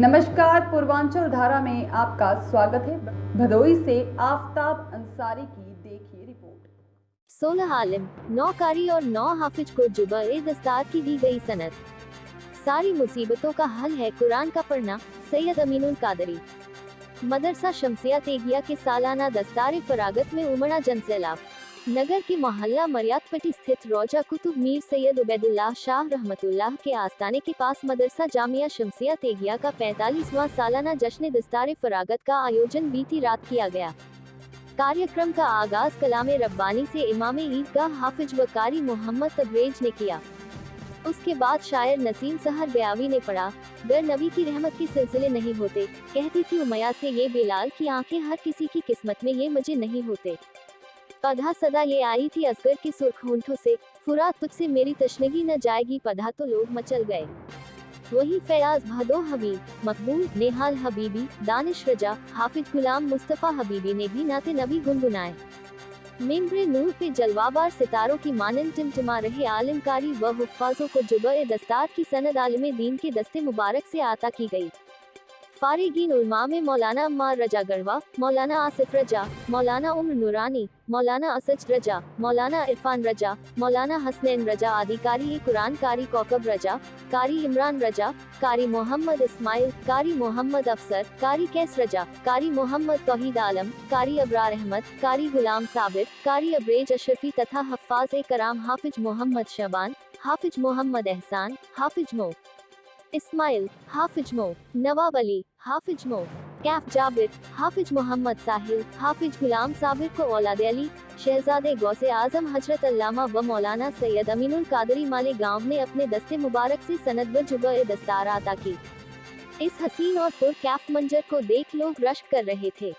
नमस्कार, पूर्वांचल धारा में आपका स्वागत है। भदोई से आफताब अंसारी की देखिए रिपोर्ट। 16 आलिम, 9 कारी और 9 हाफिज को जुबा-ए-दस्तार की दी गई सनद। सारी मुसीबतों का हल है कुरान का पढ़ना। सैयद अमीनुल कादरी। मदरसा शमसिया तेगिया के सालाना दस्तार फरागत में उमड़ा जनसैलाब। नगर के मोहल्ला मरियातपट्टी स्थित रोजा कुतुब मीर सैयद उबैदुल्लाह शाह रहमतुल्लाह के आस्ताने के पास मदरसा जामिया शमसिया तेगिया का 45वां सालाना जश्न दस्तार फरागत का आयोजन बीती रात किया गया। कार्यक्रम का आगाज कलाम रब्बानी से इमाम ईदगाह हाफिज व कारी मोहम्मद तबरेज ने किया। उसके बाद शायर नसीम सहर बयावी ने पढ़ा, गर नबी की रहमत के सिलसिले नहीं होते, कहती थी उमैया से ये बेलाल की आंखें हर किसी की किस्मत में ये मजे नहीं होते। पधा सदा ये आई थी असगर के सुर्ख होंठों से, फुरात तुझसे मेरी तशनगी न जाएगी, पधा तो लोग मचल गए। वही फयाज भदो हबीब, मकबूल नेहाल हबीबी, दानिश रजा, हाफिज गुलाम मुस्तफ़ा हबीबी ने भी नाते नबी गुनगुनाए। मिंबरे नूर पे जलवाबार सितारों की मानंद टिमटिमा रहे आलिमकारी व हुफ्फाजों को जुबा-ए-दस्तार की सनद आलिम दीन के दस्ते मुबारक से आता की गई। फारिगीन उलमा में मौलाना अम्मार रजा गढ़वा, मौलाना आसिफ रजा, मौलाना उम्र नूरानी, मौलाना असज रजा, मौलाना इरफान रजा, मौलाना हसनैन रजा आदि कारी कुरान, कारी कौकब रजा, कारी इमरान रजा, कारी मोहम्मद इस्माइल, कारी मोहम्मद अफसर, कारी कैस रजा, कारी मोहम्मद तौहीद आलम, कारी अबरार अहमद, कारी गुलाम साबिर, कारी अब्रेज अशरफी तथा हफ्फाज कराम हाफिज मोहम्मद शबान, हाफिज मोहम्मद एहसान, हाफिज मो इस्माइल, हाफिज मो नवाब अली, हाफिज मो कैफ जाबिर, हाफिज मोहम्मद साहिल, हाफिज गुलाम साबिर को औलाद अली, शहजादे गौसे आजम हजरत अल्लामा व मौलाना सैयद अमीनुल कादरी माले गांव ने अपने दस्ते मुबारक से सनद व जुबा-ए-दस्तार अता की। इस हसीन और पुरकैफ मंजर को देख लोग रश्क कर रहे थे,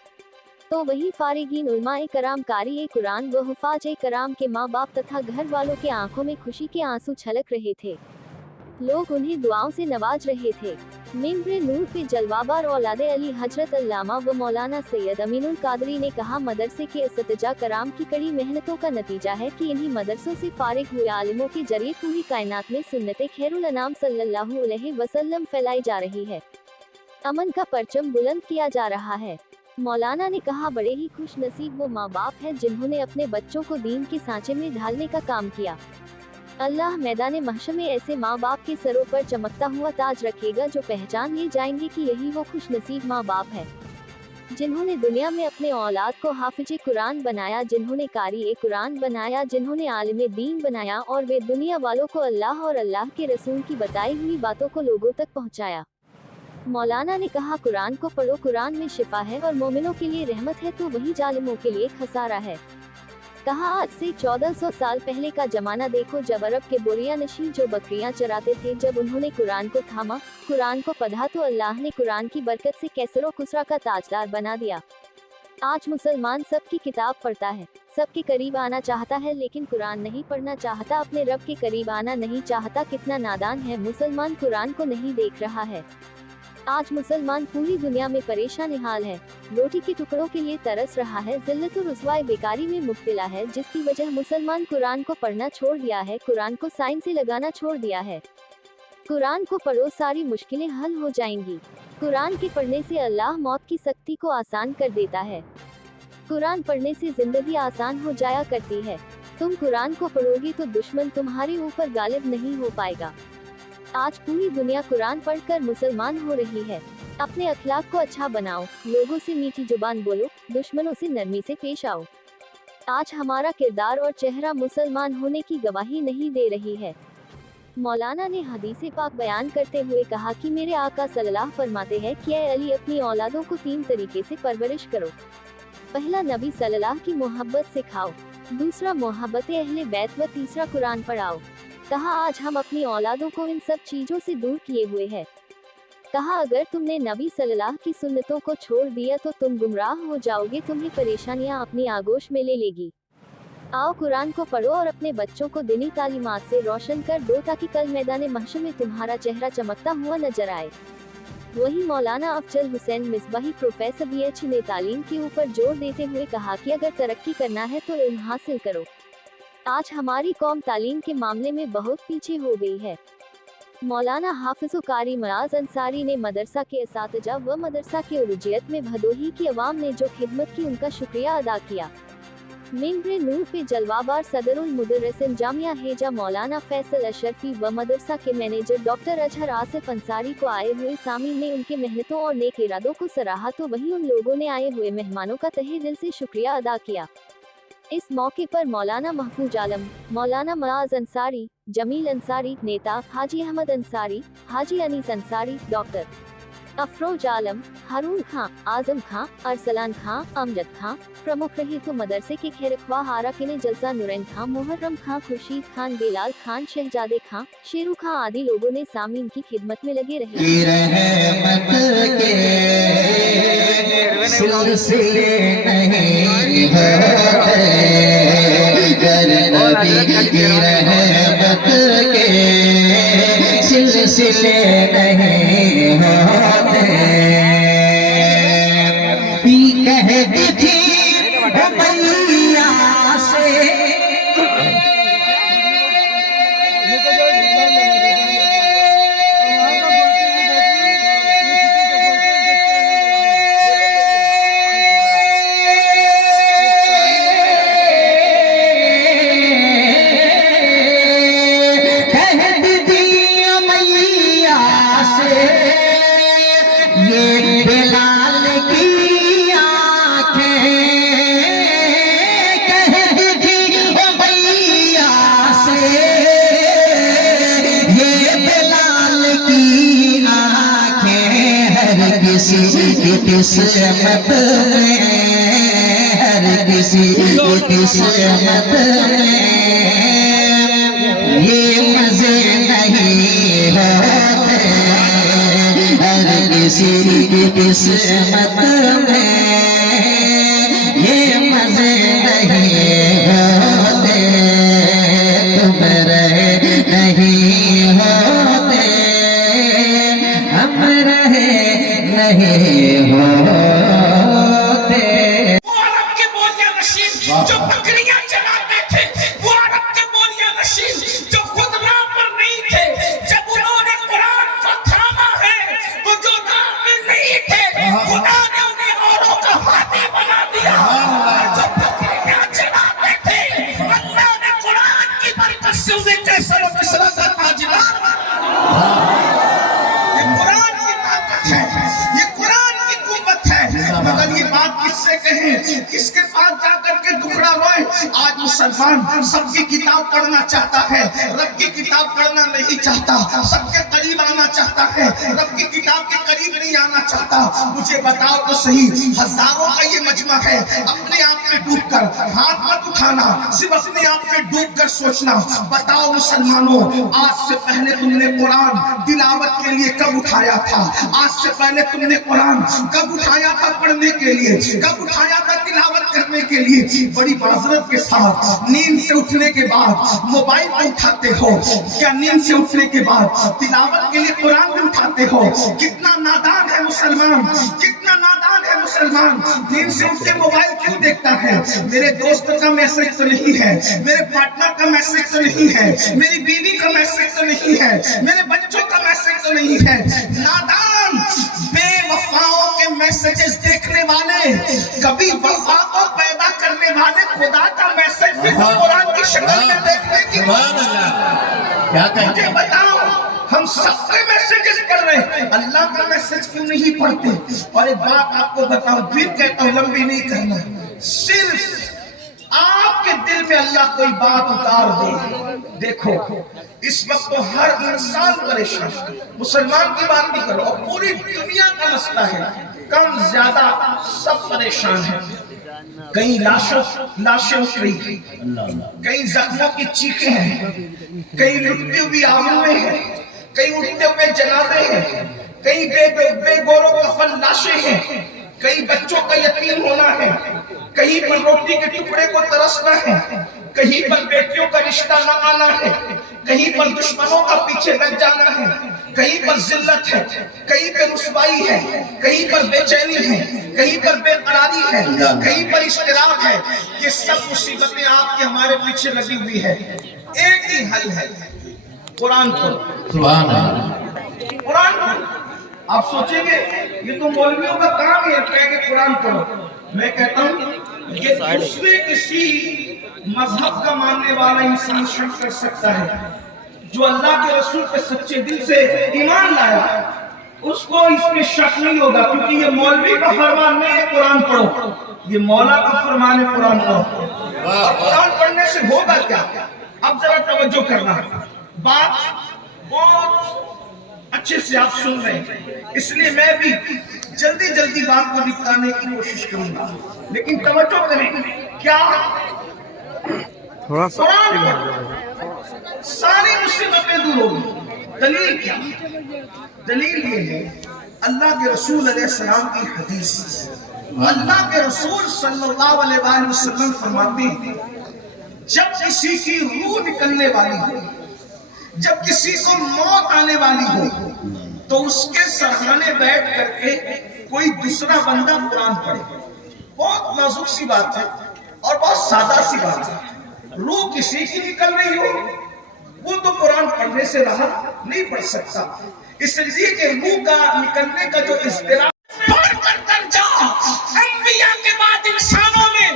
तो वही फारिगीन उलमाए कराम, कारी कुरान व हुफाज कराम के माँ बाप तथा घर वालों के आंखों में खुशी के आंसू छलक रहे थे। लोग उन्हें दुआओं से नवाज रहे थे। मिंबरे नूर पे जलवाबार औलादे अली हजरत अल्लामा व मौलाना सैयद अमीनुल कादरी ने कहा, मदरसे के इस्तिजा कराम की कड़ी मेहनतों का नतीजा है कि इन्हीं मदरसों से फारिग हुए आलिमों के जरिए पूरी कायनात में सुन्नते खैरुल अनाम सल्लल्लाहु अलैहि वसल्लम फैलाई जा रही है, अमन का परचम बुलंद किया जा रहा है। मौलाना ने कहा, बड़े ही खुश नसीब वो माँ बाप हैं जिन्होंने अपने बच्चों को दीन के सांचे में ढालने का काम किया। अल्लाह मैदान महशर में ऐसे माँ बाप के सरों पर चमकता हुआ ताज रखेगा जो पहचान ले जाएंगे कि यही वो खुश नसीब माँ बाप है जिन्होंने दुनिया में अपने औलाद को हाफिज कुरान बनाया, जिन्होंने कारी कुरान बनाया, जिन्होंने आलिम दीन बनाया और वे दुनिया वालों को अल्लाह और अल्लाह के रसूल की बताई हुई बातों को लोगों तक पहुँचाया। मौलाना ने कहा, कुरान को पढ़ो, कुरान में शिफा है और मोमिनों के लिए रहमत है, तो वही जालिमों के लिए खसारा है। कहा, आज से 1400 साल पहले का जमाना देखो, जब अरब के बोरिया नशी जो बकरियां चराते थे, जब उन्होंने कुरान को थामा, कुरान को पढ़ा, तो अल्लाह ने कुरान की बरकत से कैसर व खुसरा का ताजदार बना दिया। आज मुसलमान सबकी किताब पढ़ता है, सबके करीब आना चाहता है, लेकिन कुरान नहीं पढ़ना चाहता, अपने रब के करीब आना नहीं चाहता। कितना नादान है मुसलमान, कुरान को नहीं देख रहा है। आज मुसलमान पूरी दुनिया में परेशान हाल है, रोटी के टुकड़ों के लिए तरस रहा है, जिल्लत और रुसवाए बेकारी में मुब्तला है, जिसकी वजह मुसलमान कुरान को पढ़ना छोड़ दिया है, कुरान को साइन से लगाना छोड़ दिया है। कुरान को पढ़ो, सारी मुश्किलें हल हो जाएंगी। कुरान के पढ़ने से अल्लाह मौत की सख्ती को आसान कर देता है। कुरान पढ़ने से जिंदगी आसान हो जाया करती है। तुम कुरान को पढ़ोगी तो दुश्मन तुम्हारे ऊपर गालिब नहीं हो पाएगा। आज पूरी दुनिया कुरान पढ़कर मुसलमान हो रही है। अपने अखलाक को अच्छा बनाओ, लोगों से मीठी जुबान बोलो, दुश्मनों से नरमी से पेश आओ। आज हमारा किरदार और चेहरा मुसलमान होने की गवाही नहीं दे रही है। मौलाना ने हदीस पाक बयान करते हुए कहा कि मेरे आका सल्लल्लाहु फरमाते हैं कि ऐ अली, अपनी औलादों को 3 तरीके से परवरिश करो। पहला, नबी सल्लल्लाहु की मोहब्बत सिखाओ, दूसरा मोहब्बत अहले बैत व तीसरा कुरान पढ़ाओ। कहा, आज हम अपनी औलादों को इन सब चीजों से दूर किए हुए हैं। कहा, अगर तुमने नबी सल्लल्लाहु की सुन्नतों को छोड़ दिया तो तुम गुमराह हो जाओगे, तुम्हें परेशानियां अपनी आगोश में ले लेगी। आओ कुरान को पढ़ो और अपने बच्चों को दीनी तालीमात से रोशन कर दो, ताकि कल मैदान महशर में तुम्हारा चेहरा चमकता हुआ नजर आए। वही मौलाना अफजल हुसैन मिसबाही प्रोफेसर BH ने तालीम के ऊपर जोर देते हुए कहा कि अगर तरक्की करना है तो इल्म हासिल करो। आज हमारी कौम तालीम के मामले में बहुत पीछे हो गई है। मौलाना हाफिज कारी मराज अंसारी ने मदरसा के असातिजा व मदरसा के उरुजियत में भदोही की अवाम ने जो खिदमत की उनका शुक्रिया अदा किया। मिंबर नूर पे जलवाबार सदरुल मुदर्रिसिन जामिया हेजा मौलाना फैसल अशरफी व मदरसा के मैनेजर डॉक्टर अजहर आसिफ अंसारी को आए हुए सामीन ने उनके मेहनतों और नेक इरादों को सराहा, तो वहीं उन लोगों ने आए हुए मेहमानों का तहे दिल से शुक्रिया अदा किया। इस मौके पर मौलाना महफूज आलम, मौलाना मराज अंसारी, जमील अंसारी, नेता हाजी अहमद अंसारी, हाजी अनीस अंसारी, डॉक्टर अफरोज आलम, हारून खां, आजम खां, अरसलान खां, अमजद खां प्रमुख रहे, तो मदरसे के खैरख्वाह आराकिन जलसा नुरैन खां, मुहर्रम खां, खुर्शीद खान, बेलाल खान, शहजादे खां, शेरू खां आदि लोगों ने सामीन की खिदमत में लगे रहे। सिलसिले नहीं होते, कहती थी मैया से किस्मत में, हर किसी की किस्मत में ये मजे नहीं होते, हर किसी की किस्मत में ये मजे नहीं होते, तुम रहे नहीं होते, हम रहे नहीं होते। वो अरब के बोलिया नशीन जो बकरियां चलाते थे, वो अरब के बोलिया नशीन जो खुद राह पर नहीं थे, जब उन्होंने कुरान को थामा है तो जो राह में नहीं थे खुदा ने उन्हें औरों का हाथी बना दिया। जो बकरियां चलाते थे अल्लाह ने कुरान की बरकत से उन्हें कैसर और किसरा का ताजदार बनाया। ये कुरान की ताकत है, ये कुरान की कुव्वत है। मगर ये बात किससे कहें, किसके पास जाकर के दुखड़ा रोए? आज मुसलमान सबकी किताब पढ़ना चाहता है, रब की किताब पढ़ना नहीं चाहता, सबके करीब आना चाहता है, रब की किताब के करीब नहीं आना चाहता। मुझे बताओ तो सही, हजारों का ये मजमा है, अपने आप में डूब कर हाथ मत उठाना, सिर्फ अपने आप में डूब कर सोचना। बताओ मुसलमानों, आज से पहले तुमने कुरान तिलावत के लिए कब उठाया था? आज से पहले तुमने कुरान कब उठाया था पढ़ने के लिए? कब उठाया था तिलावत करने के लिए? बड़ी माजरत के साथ नींद से उठने के बाद मोबाइल को उठाते हो क्या? नींद से उठने के बाद तिलावत के लिए कुरान भी उठाते हो? कितना नादान है मुसलमान, कितना नादान है मुसलमान। नींद से उठ के मोबाइल क्यों देखता है? मेरे दोस्त का मैसेज तो नहीं है, मेरे पार्टनर का मैसेज तो नहीं है, मेरी बीवी का मैसेज तो नहीं है, मेरे बच्चों का मैसेज तो नहीं है। नादान, बेवफाओं के मैसेजेस देखने वाले, कभी वफा को पैदा करने वाले खुदा का मैसेज भी तो कुरान की शक्ल में देखने की। क्या कहें? मुझे बताओ, हम सबके मैसेजेस पढ़ रहे हैं, अल्लाह का मैसेज क्यों नहीं पढ़ते? और एक बात आपको बताऊं, फिर कहता हूं, लंबी नहीं करना, सिर्फ आपके दिल में अल्लाह कोई बात उतार दे। देखो इस वक्त तो हर इंसान परेशान, मुसलमान की बात नहीं करो, और पूरी दुनिया का मसला है, कम ज्यादा सब परेशान है। कई लाशें उठ रही, कई जख्मों की चीखें हैं, कई लुटती हुई आवाज़ें हैं, कई उठते हुए जनाजे हैं, कई बेगोरो कफन लाशें हैं, कई बच्चों का यतीम होना है, कहीं पर रोटी के टुकड़े को तरसना है, कहीं पर बेटियों का रिश्ता न आना है, कहीं पर दुश्मनों का पीछे लग जाना है, कहीं पर जिल्लत है, कहीं पर रुसवाई है, कहीं पर बेचैनी है, कहीं पर बेकरारी है, कहीं पर इश्तिराक है। ये सब मुसीबतें आपके हमारे पीछे लगी हुई है। एक ही हल है, कुरान पढ़ो, सुभान अल्लाह। कुरान पढ़ो। आप सोचेंगे ये तो मौलवियों का काम है कह के कुरान पढ़ो। मैं कहता हूँ ये दूसरे किसी मजहब का मानने वाला इंसान शक कर सकता है, जो अल्लाह के रसूल पे सच्चे दिल से ईमान लाया उसको इसमें शक नहीं होगा, क्योंकि ये मौलवी का फरमान नहीं है कुरान पढ़ो, ये मौला का फरमान है कुरान पढ़ो। और कुरान पढ़ने से होगा क्या? अब जरा तवज्जो करना, बात बहुत अच्छे से आप सुन रहे हैं, इसलिए मैं भी जल्दी जल्दी बात को निपटाने की कोशिश करूंगा, लेकिन तवज्जो करें। क्या थोड़ा सा सारी मुसीबतें दूर होगी? दलील क्या? दलील ये है अल्लाह के रसूल अलैहिस्सलाम की हदीस। अल्लाह के रसूल सल्लल्लाहु अलैहि वसल्लम फरमाते हैं जब किसी की रूह निकलने वाली हो, जब किसी को मौत आने वाली हो, तो उसके सरहाने बैठ करके कोई दूसरा बंदा कुरान पढ़े। बहुत नाजुक सी बात है और बहुत सादा सी बात है। रूह किसी की निकल रही हो, वो तो कुरान पढ़ने से राहत नहीं पड़ सकता, इसलिए कि रूह का निकलने का जो इस्तिराम अंबिया के बाद इंसानों में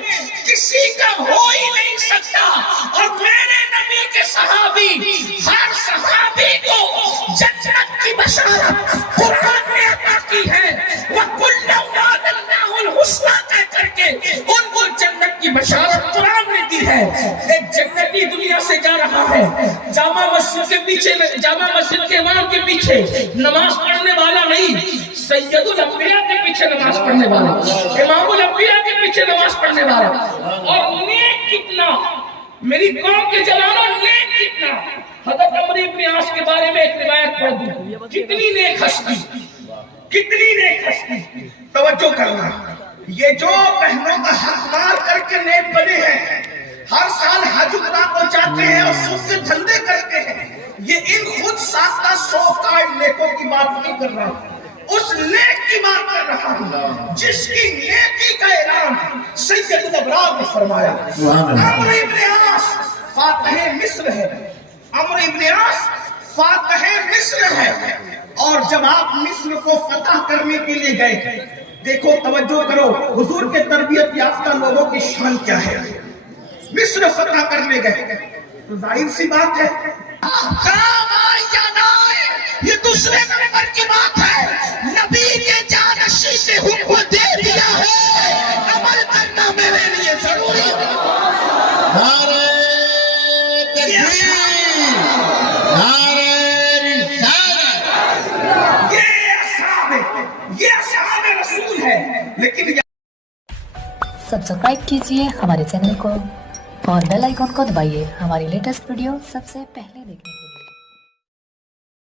किसी का हो ही नहीं सकता। और मेरे नबी के सहाबी, हर सहाबी को जन्नत की बशारत कुरान ने अता की है। वकुल्लु वअदल्लाहुल हुस्ना कह करके उनको जन्नत की बशारत कुरान ने दी है। एक जन्नती दुनिया से जा रहा है, जामा मस्जिद के पीछे, जामा मस्जिद के इमाम के पीछे नमाज पढ़ने वाला नहीं, सैयदुल अंबिया के पीछे नमाज पढ़ने वाला, इमामुल अंबिया के पीछे नमाज पढ़ने वाला। और नेक कितना, मेरी कौम के जवानों, नेक कितना। हज़रत अमर इब्न आस के बारे में एक रिवायत पढ़ दूं, कितनी नेक हस्ती, कितनी नेक हस्ती। तवज्जो करना, ये जो बहनों का हक मार करके नेक बने हैं, हर साल हज उम्रा को जाते हैं और सूद के धंधे करते हैं, ये इन खुद साख्ता 100 कार्ड नेकों की बात नहीं कर रहा हूं, उस नेक की बात कर रहा हूं जिसकी नेकी का ऐलान सैयदुल अबरार ने फरमाया। अमर इब्न आस फातिह मिस्र है, अमर इब्न आस फातिह मिस्र है। और जब आप मिस्र को फतह करने के लिए गए, देखो तवज्जो करो, हुजूर के तरबियत याफ्ता लोगों की शान क्या है। मिस्र फतह करने गए तो जाहिर सी बात है काम आए या ना आए ये दूसरे नंबर की बात है। नबी के जानशी ने हुक्म दे दिया है, अमल करना मेरे लिए जरूरी है। नारे तकबीर, नारे रिसालत। ये असहाब रसूल है। लेकिन सब्सक्राइब कीजिए हमारे चैनल को और बेल आइकॉन को दबाइए हमारी लेटेस्ट वीडियो सबसे पहले देखने के लिए।